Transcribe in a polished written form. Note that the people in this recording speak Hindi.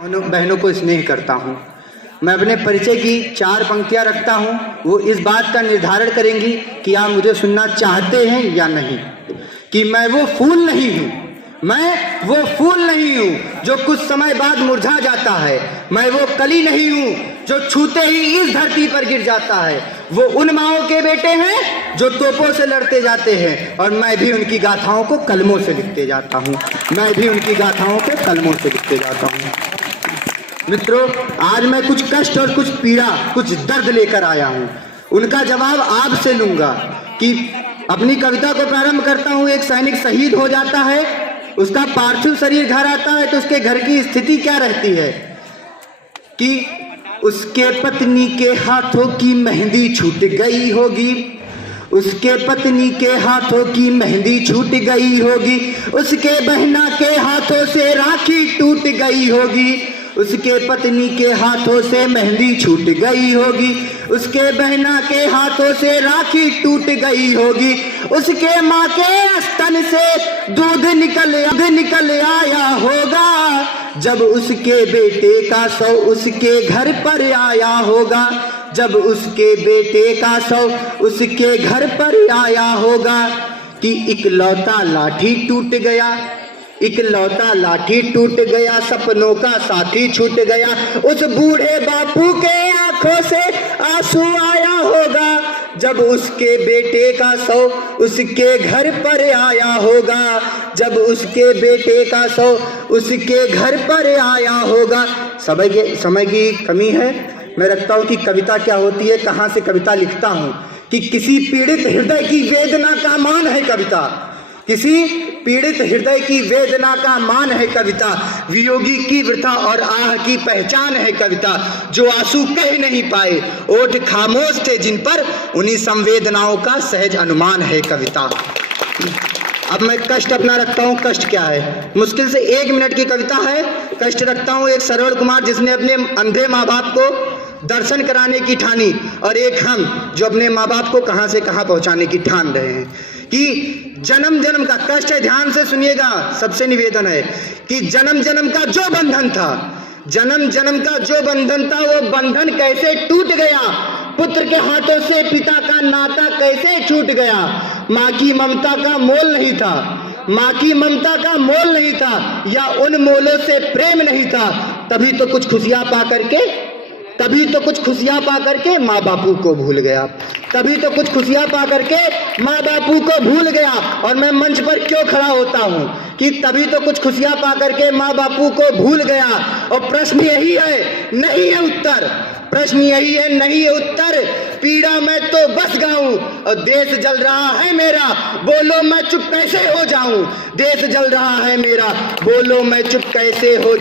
बहनों को स्नेह करता हूँ। मैं अपने परिचय की 4 पंक्तियाँ रखता हूँ। वो इस बात का निर्धारण करेंगी कि आप मुझे सुनना चाहते हैं या नहीं। कि मैं वो फूल नहीं हूँ, मैं वो फूल नहीं हूँ जो कुछ समय बाद मुरझा जाता है। मैं वो कली नहीं हूँ जो छूते ही इस धरती पर गिर जाता है। वो उन माओं के बेटे हैं जो तोपों से लड़ते जाते हैं, और मैं भी उनकी गाथाओं को कलमों से लिखते जाता हूँ। मैं भी उनकी गाथाओं को कलमों से लिखते जाता हूँ। मित्रों, आज मैं कुछ कष्ट और कुछ पीड़ा, कुछ दर्द लेकर आया हूँ। उनका जवाब आपसे लूंगा कि अपनी कविता को प्रारंभ करता हूँ। एक सैनिक शहीद हो जाता है, उसका पार्थिव शरीर घर आता है तो उसके घर की स्थिति क्या रहती है कि उसके पत्नी के हाथों की मेहंदी छूट गई होगी, उसके पत्नी के हाथों की मेहंदी छूट गई होगी, उसके बहना के हाथों से राखी टूट गई होगी, उसके पत्नी के हाथों से मेहंदी छूट गई होगी, उसके बहना के हाथों से राखी टूट गई होगी, उसके माँ के स्तन से दूध निकल आया होगा, जब उसके बेटे का शव उसके घर पर आया होगा, जब उसके बेटे का शव उसके घर पर आया होगा। कि इकलौता लाठी टूट गया, इकलौता लाठी टूट गया, सपनों का साथी छूट गया, उस बूढ़े बापू के आंखों से आंसू आया होगा, जब उसके बेटे का शव उसके घर पर आया होगा, जब उसके बेटे का शव उसके घर पर आया होगा। समय की कमी है, मैं रखता हूँ कि कविता क्या होती है, कहाँ से कविता लिखता हूँ। कि किसी पीड़ित हृदय की वेदना का मान है कविता, किसी पीड़ित हृदय की वेदना का मान है कविता, वियोगी की वृथा और आह की पहचान है कविता, जो आंसू कह नहीं पाए ओठ खामोश थे जिन पर, उन्हीं संवेदनाओं का सहज अनुमान है कविता। अब मैं कष्ट अपना रखता हूँ। कष्ट क्या है? मुश्किल से 1 मिनट की कविता है। कष्ट रखता हूँ एक श्रवण कुमार जिसने अपने अंधे माँ बाप को दर्शन कराने की ठानी, और एक हम जो अपने माँ बाप को कहाँ से कहाँ पहुँचाने की ठान रहे हैं। कि जन्म जन्म का कष्ट है, ध्यान से सुनिएगा, सबसे निवेदन है कि जन्म जन्म का जो बंधन था, जन्म जन्म का जो बंधन था, वो बंधन कैसे टूट गया, पुत्र के हाथों से पिता का नाता कैसे छूट गया। माँ की ममता का मोल नहीं था, माँ की ममता का मोल नहीं था, या उन मोलों से प्रेम नहीं था, तभी तो कुछ खुशियां पा करके माँ बापू को भूल गया, तभी तो कुछ खुशियां पा करके माँ बापू को भूल गया। और मैं मंच पर क्यों खड़ा होता हूँ कि तभी तो कुछ खुशियां पा करके माँ बापू को भूल गया। और प्रश्न यही है, नहीं है उत्तर, प्रश्न यही है, नहीं है उत्तर। पीड़ा मैं तो बस गाऊं और देश जल रहा है मेरा, बोलो मैं चुप कैसे हो जाऊं, देश जल रहा है मेरा, बोलो मैं चुप कैसे हो जाऊं।